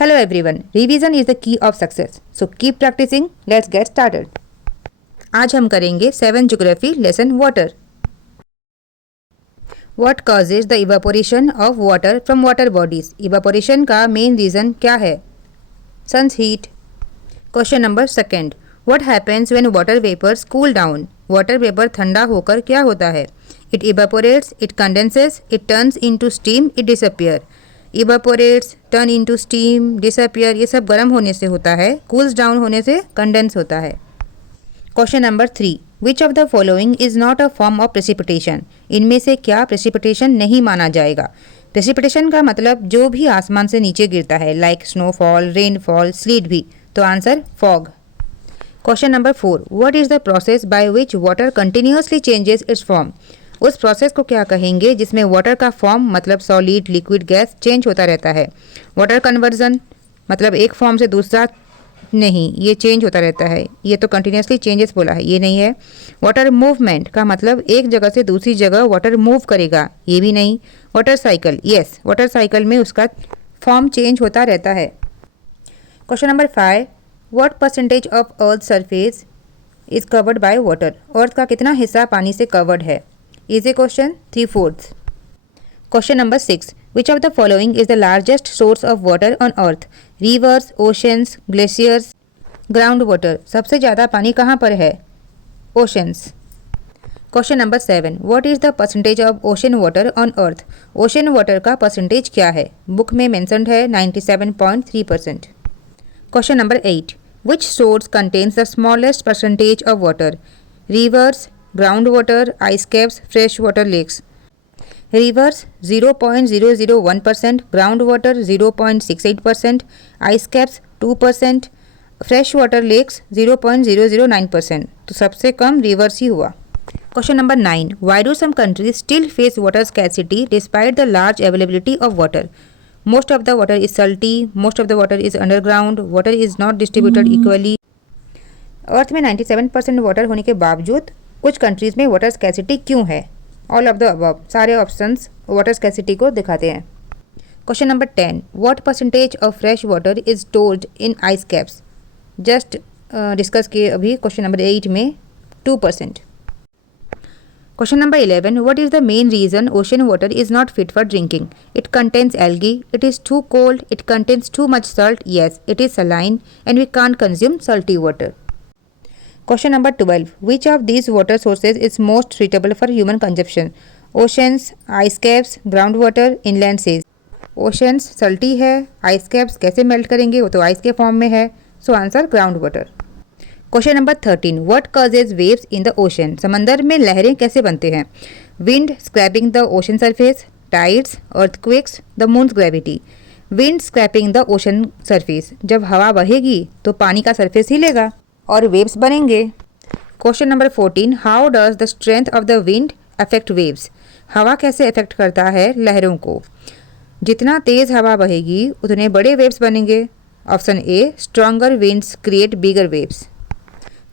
Hello everyone. Revision is the key of success. So keep practicing. Let's get started. आज हम करेंगे 7 geography lesson water. What causes the evaporation of water from water bodies? Evaporation का main reason क्या है? Sun's heat. Question number 2. What happens when water vapors cool down? Water vapor ठंडा होकर क्या होता है? It evaporates, it condenses, it turns into steam, it disappears. Evaporates, turn into steam, disappear, ये सब गर्म होने से होता है. कूल्स डाउन होने से कंडेंस होता है. Question number 3. Which of the following is not a form of precipitation? इनमें से क्या प्रेसिपिटेशन नहीं माना जाएगा? प्रेसिपिटेशन का मतलब जो भी आसमान से नीचे गिरता है, लाइक स्नोफॉल, रेनफॉल, स्लीट भी. तो answer fog. Question number 4. What is the process by which water continuously changes it's form? उस प्रोसेस को क्या कहेंगे जिसमें वाटर का फॉर्म मतलब सॉलिड, लिक्विड, गैस चेंज होता रहता है? वाटर कन्वर्जन मतलब एक फॉर्म से दूसरा नहीं, ये चेंज होता रहता है. ये तो कंटिन्यूसली चेंजेस बोला है, ये नहीं है. वाटर मूवमेंट का मतलब एक जगह से दूसरी जगह वाटर मूव करेगा, ये भी नहीं. Water cycle, yes, water cycle में उसका फॉर्म चेंज होता रहता है. Question number 5. What percentage of earth surface is covered by water? Earth का कितना हिस्सा पानी से कवर्ड है? Easy question, 3/4. Question number 6. Which of the following is the largest source of water on earth? Rivers, oceans, glaciers, groundwater. सबसे ज़्यादा पानी कहाँ पर है? Oceans. Question number 7. What is the percentage of ocean water on earth? Ocean water का percentage क्या है? Book में mentioned है 97.3%. Question number 8. Which source contains the smallest percentage of water? Rivers, ground water, ice caps, fresh water lakes. Rivers 0.001%, ground water 0.68%, ice caps 2%, fresh water lakes 0.009%. तो सबसे कम rivers ही हुआ. Question number 9. Why do some countries still face water scarcity despite the large availability of water? Most of the water is salty, most of the water is underground, water is not distributed equally. Earth में 97% water होने के बावजूद कुछ countries में water scarcity क्यों है? All of the above, सारे options water scarcity को दिखाते हैं. Question number 10. What percentage of fresh water is stored in ice caps? Just discuss किए अभी क्वेश्चन नंबर 8 में 2%. Question number 11. What is the main reason ocean water is not fit for drinking? It contains algae, it is too cold, it contains too much salt, yes it is saline and we can't consume salty water. Question number 12. Which of these water sources is most suitable for human consumption? Oceans, ice caps, groundwater, inland seas. Oceans salty है, ice caps कैसे melt करेंगे? वो तो ice के form में है. So answer ground water. Question number 13. What causes waves in the ocean? समंदर में लहरें कैसे बनते हैं? Wind scraping the ocean surface, tides, earthquakes, the moon's gravity. Wind scraping the ocean surface. जब हवा बहेगी तो पानी का सरफेस हिलेगा और वेव्स बनेंगे. Question number 14. How does the strength of the wind affect waves? हवा कैसे अफेक्ट करता है लहरों को? जितना तेज़ हवा बहेगी उतने बड़े वेव्स बनेंगे. Option A, stronger winds create bigger waves.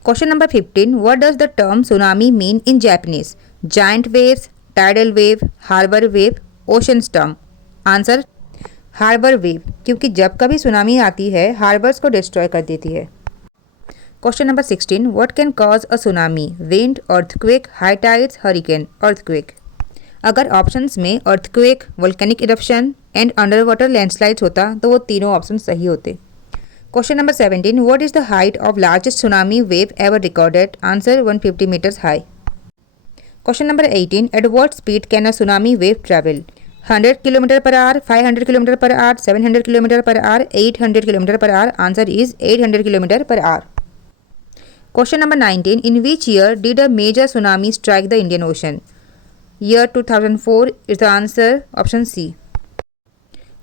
Question number 15. What does the term tsunami mean in Japanese? Giant waves, tidal wave, harbour wave, ocean storm. Answer harbour wave, क्योंकि जब कभी सुनामी आती है हार्बर्स को destroy कर देती है. Question number 16. What can cause a tsunami? Wind, earthquake, high tides, hurricane. Earthquake. अगर ऑप्शंस में earthquake, volcanic eruption and under water landslides होता तो वो तीनों ऑप्शन सही होते. Question number 17. What is the height of largest tsunami wave ever recorded? Answer 150 metres high. Question number 18. At what speed can a tsunami wave travel? 100 kilometre per hour, 500 kilometre per our, 700 kilometre per hour, 800 kilometre per hour. Answer is 800 kilometre per hour. Question number 19. In which year did a major tsunami strike the Indian Ocean? Year 2004 is the answer. Option C.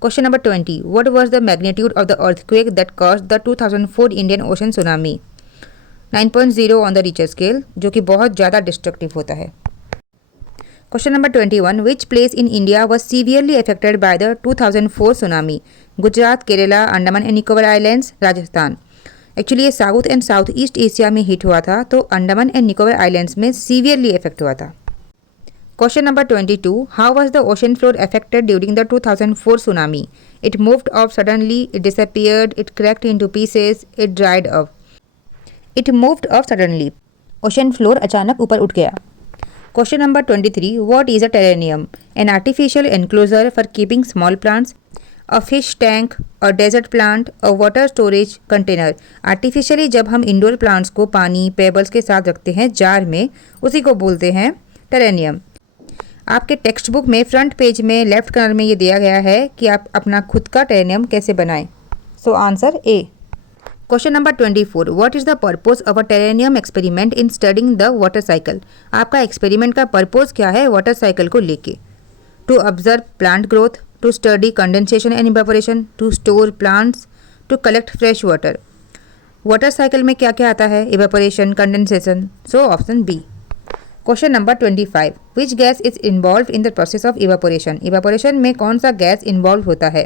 Question number 20. What was the magnitude of the earthquake that caused the 2004 Indian Ocean tsunami? 9.0 on the Richter scale, जो कि बहुत ज़्यादा destructive होता है. Question number 21. Which place in India was severely affected by the 2004 tsunami? Gujarat, Kerala, Andaman and Nicobar islands, Rajasthan. Actually ये south and south east Asia में hit हुआ था, तो अंडमान एंड निकोबार आइलैंड्स में सीवियरली इफेक्ट हुआ था. Question number 22. How was the ocean floor affected during the 2004 tsunami? It moved off suddenly, it disappeared, it cracked into pieces, it dried up. It moved off suddenly. Ocean floor अचानक ऊपर उठ गया. Question number 23. What is a terrarium? An artificial enclosure for keeping small plants, a fish tank, a desert plant, a water storage container. Artificially जब हम indoor plants को पानी pebbles के साथ रखते हैं जार में, उसी को बोलते हैं टेरेनियम. आपके टेक्स्ट बुक में फ्रंट पेज में लेफ्ट कॉर्नर में ये दिया गया है कि आप अपना खुद का टेरेनियम कैसे बनाएं. So answer A. Question number 24. What is the purpose of a terrarium experiment in studying the water cycle? आपका एक्सपेरिमेंट का पर्पस क्या है वाटर साइकिल को लेके? To observe plant growth, to study condensation and evaporation, to store plants, to collect fresh water. Water cycle में क्या क्या आता है? Evaporation, condensation. So option B. Question number 25. Which gas is involve in the process of evaporation? Evaporation में कौन सा gas involve होता है?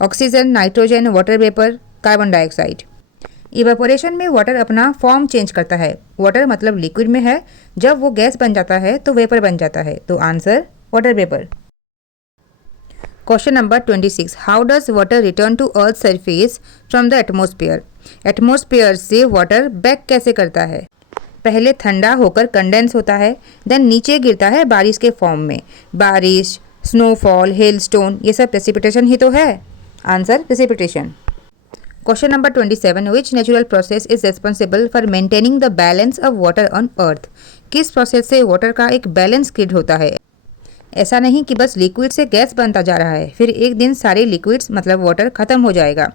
Oxygen, nitrogen, water vapour, carbon dioxide. Evaporation में वाटर अपना फॉर्म चेंज करता है. वाटर मतलब लिक्विड में है, जब वो गैस बन जाता है तो वेपर बन जाता है. तो answer water vapour. Question number 26. How does water return to earth surface from the atmosphere? Atmosphere से वाटर बैक कैसे करता है? पहले ठंडा होकर कंडेंस होता है, देन नीचे गिरता है बारिश के फॉर्म में. बारिश, स्नोफॉल, हेलस्टोन, ये सब प्रेसिपिटेशन ही तो है. Answer precipitation. Question number 27. Which natural process is responsible for maintaining the balance of water on earth? किस प्रोसेस से वाटर का एक बैलेंस क्रिएट होता है? ऐसा नहीं कि बस लिक्विड से गैस बनता जा रहा है, फिर एक दिन सारे लिक्विड्स मतलब वाटर खत्म हो जाएगा.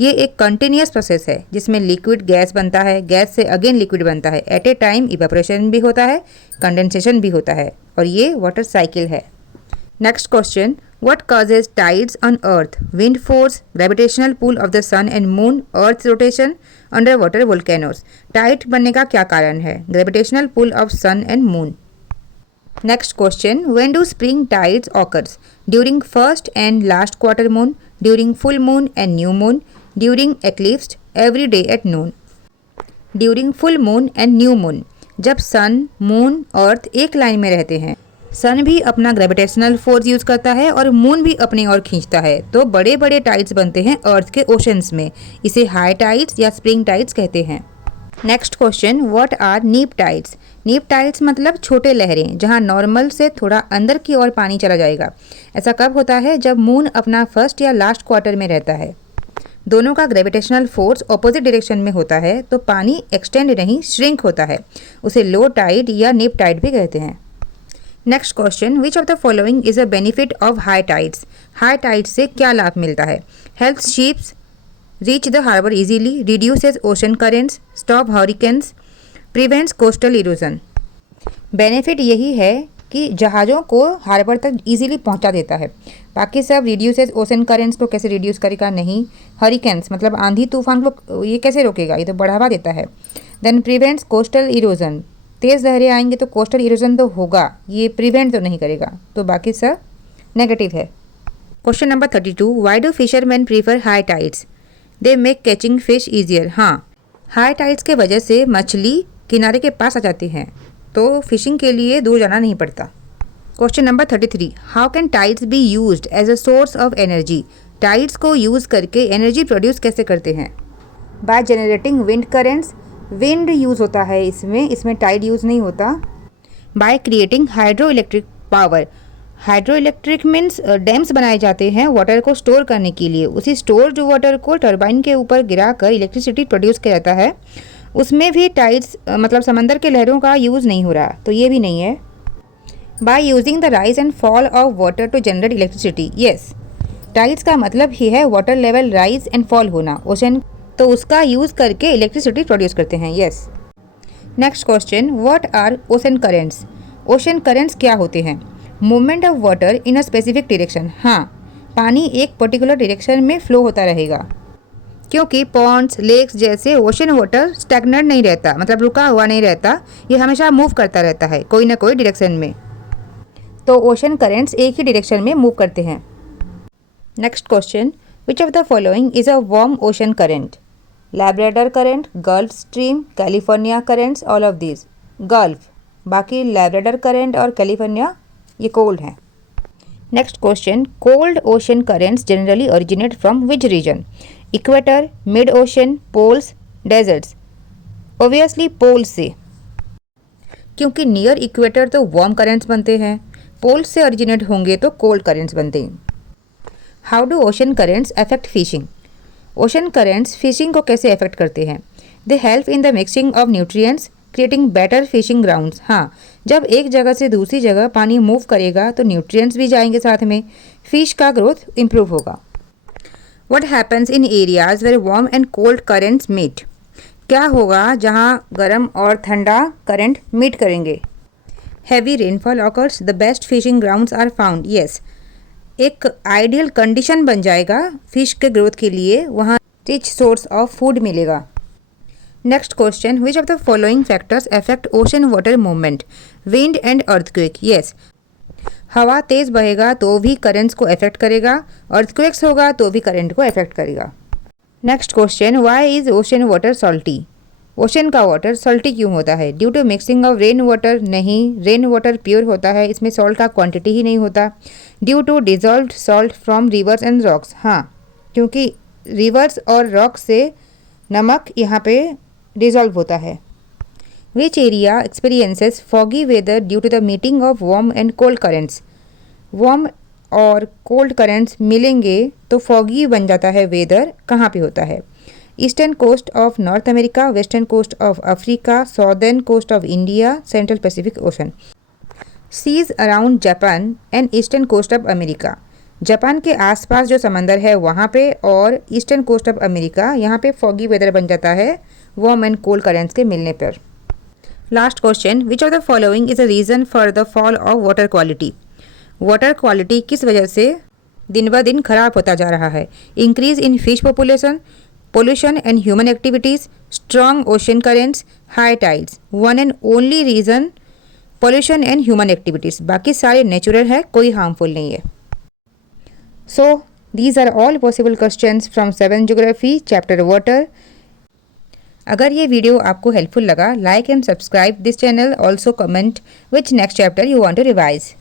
ये एक कंटिन्यूस प्रोसेस है जिसमें लिक्विड गैस बनता है, गैस से अगेन लिक्विड बनता है. एट ए टाइम इवेपोरेशन भी होता है, कंडेंसेशन भी होता है, और ये वाटर साइकिल है. Next question. What causes tides on earth? Wind force, gravitational pull of the sun and moon, earth rotation, under water volcanoes. Tide बनने का क्या कारण है? Gravitational pull of sun and moon. Next question. When do spring tides occurs? During first and last quarter moon, during full moon and new moon, during eclipse, every day at noon. During full moon and new moon. जब सन, moon, अर्थ एक line में रहते हैं. सन भी अपना gravitational force use करता है और मून भी अपनी ओर खींचता है, तो बड़े बड़े टाइड्स बनते हैं अर्थ के ओशंस में. इसे हाई टाइड्स या स्प्रिंग टाइड्स कहते हैं. Next question. व्हाट आर नीप टाइड्स? नीप टाइड्स मतलब छोटे लहरें, जहां नॉर्मल से थोड़ा अंदर की ओर पानी चला जाएगा. ऐसा कब होता है? जब मून अपना फर्स्ट या लास्ट क्वार्टर में रहता है. दोनों का ग्रेविटेशनल फोर्स ऑपोजिट डायरेक्शन में होता है, तो पानी एक्सटेंड नहीं श्रिंक होता है. उसे लो टाइड या नीप टाइड भी कहते हैं. Next question. Which of the following is a benefit of high tides? High tides से क्या लाभ मिलता है? Help ships, reach the harbor easily, reduces ocean currents, stop hurricanes, prevents coastal erosion. Benefit यही है कि जहाज़ों को हार्बर तक इजीली पहुंचा देता है. बाकी सब रिड्यूसेस ओशन करेंट्स को कैसे रिड्यूस करेगा? नहीं. हरिकेन्स मतलब आंधी तूफान को ये कैसे रोकेगा? ये तो बढ़ावा देता है. Then prevents coastal erosion. तेज़ लहरें आएंगे तो कोस्टल इरोजन तो होगा, ये प्रिवेंट तो नहीं करेगा, तो बाकी सब नेगेटिव है. Question number 32. Why do fisherman prefer high tides? They make catching fish easier. हाँ, हाई टाइड्स के वजह से मछली किनारे के पास आ जाती हैं, तो फिशिंग के लिए दूर जाना नहीं पड़ता. Question number 33. How can tides be used as a source of energy? Tides को यूज़ करके एनर्जी प्रोड्यूस कैसे करते हैं? By generating wind currents. Wind use होता है इसमें टाइड यूज़ नहीं होता. By creating hydro electric power. Hydro electric means dams बनाए जाते हैं वाटर को स्टोर करने के लिए. उसी स्टोर जो वाटर को टरबाइन के ऊपर गिरा कर इलेक्ट्रिसिटी प्रोड्यूस किया जाता है, उसमें भी टाइड्स मतलब समंदर के लहरों का यूज़ नहीं हो रहा, तो ये भी नहीं है. By using the rise and fall of water to generate electricity. Yes, tides का मतलब ही है water level rise and fall होना ओशन, तो उसका यूज़ करके इलेक्ट्रिसिटी प्रोड्यूस करते हैं. Yes. Next question. What are ocean currents? Ocean currents क्या होते हैं? Movement of water in a specific direction. हाँ, पानी एक पर्टिकुलर डायरेक्शन में फ्लो होता रहेगा, क्योंकि पॉन्ड्स, लेक्स जैसे ओशन वाटर स्टैग्नेंट नहीं रहता, मतलब रुका हुआ नहीं रहता, ये हमेशा मूव करता रहता है कोई ना कोई डायरेक्शन में. तो ओशन करेंट्स एक ही डायरेक्शन में मूव करते हैं. Next question. Which of the following is a warm ocean current? Labrador current, Gulf Stream, California currents, all of these. Gulf, बाकी लैब्राडोर करंट और कैलिफोर्निया ये कोल्ड हैं। Next question, cold ocean currents generally originate from which region? Equator, mid ocean, poles, deserts. Obviously pole से, क्योंकि near equator तो warm currents बनते हैं, पोल से ओरिजिनेट होंगे तो कोल्ड करेंट्स बनते हैं। How do ocean currents affect fishing? Ocean currents fishing को कैसे अफेक्ट करते हैं? They help in the mixing of nutrients creating better fishing grounds. हाँ, जब एक जगह से दूसरी जगह पानी मूव करेगा तो न्यूट्रिएंट्स भी जाएंगे साथ में, फिश का ग्रोथ इम्प्रूव होगा। What happens in areas where warm and cold currents meet? क्या होगा जहाँ गर्म और ठंडा करंट मीट करेंगे? Heavy rainfall occurs, the best fishing grounds are found. Yes, एक आइडियल कंडीशन बन जाएगा फिश के ग्रोथ के लिए, वहाँ रिच सोर्स ऑफ फूड मिलेगा। Next question, which of the following factors affect ocean water movement? Wind and earthquake. Yes, हवा तेज़ बहेगा तो भी करंट्स को अफेक्ट करेगा, अर्थक्वेक्स होगा तो भी करंट को अफेक्ट करेगा। Next question, why is ocean water salty? Ocean का वाटर सॉल्टी क्यों होता है? Due to mixing of rain water? नहीं, रेन वाटर प्योर होता है, इसमें सॉल्ट का क्वांटिटी ही नहीं होता। Due to dissolved salt from rivers and rocks? हाँ, क्योंकि रिवर्स और रॉक से नमक यहाँ पे डिजॉल्व होता है। Which area experiences foggy weather due to the meeting of warm and cold currents? Warm और कोल्ड करेंट्स मिलेंगे तो फॉगी बन जाता है वेदर। कहाँ पे होता है? Eastern coast of North America, western coast of Africa, southern coast of India, central Pacific Ocean. Seas around Japan and eastern coast of America. Japan के आसपास जो समंदर है वहाँ पे और ईस्टर्न कोस्ट ऑफ अमेरिका, यहाँ पे फॉगी वेदर बन जाता है वार्म एंड कोल्ड करेंट्स के मिलने पर। Last question, which of the following is a reason for the fall of water quality? Water quality किस वजह से दिन ब दिन खराब होता जा रहा है? Increase in fish population, pollution and human activities, strong ocean currents, high tides. One and only reason pollution and human activities, बाकी सारे नेचुरल है, कोई हार्मफुल नहीं है। So these are all possible questions from 7th geography chapter water. अगर ये video आपको helpful लगा, like and subscribe this channel, also comment which next chapter you want to revise.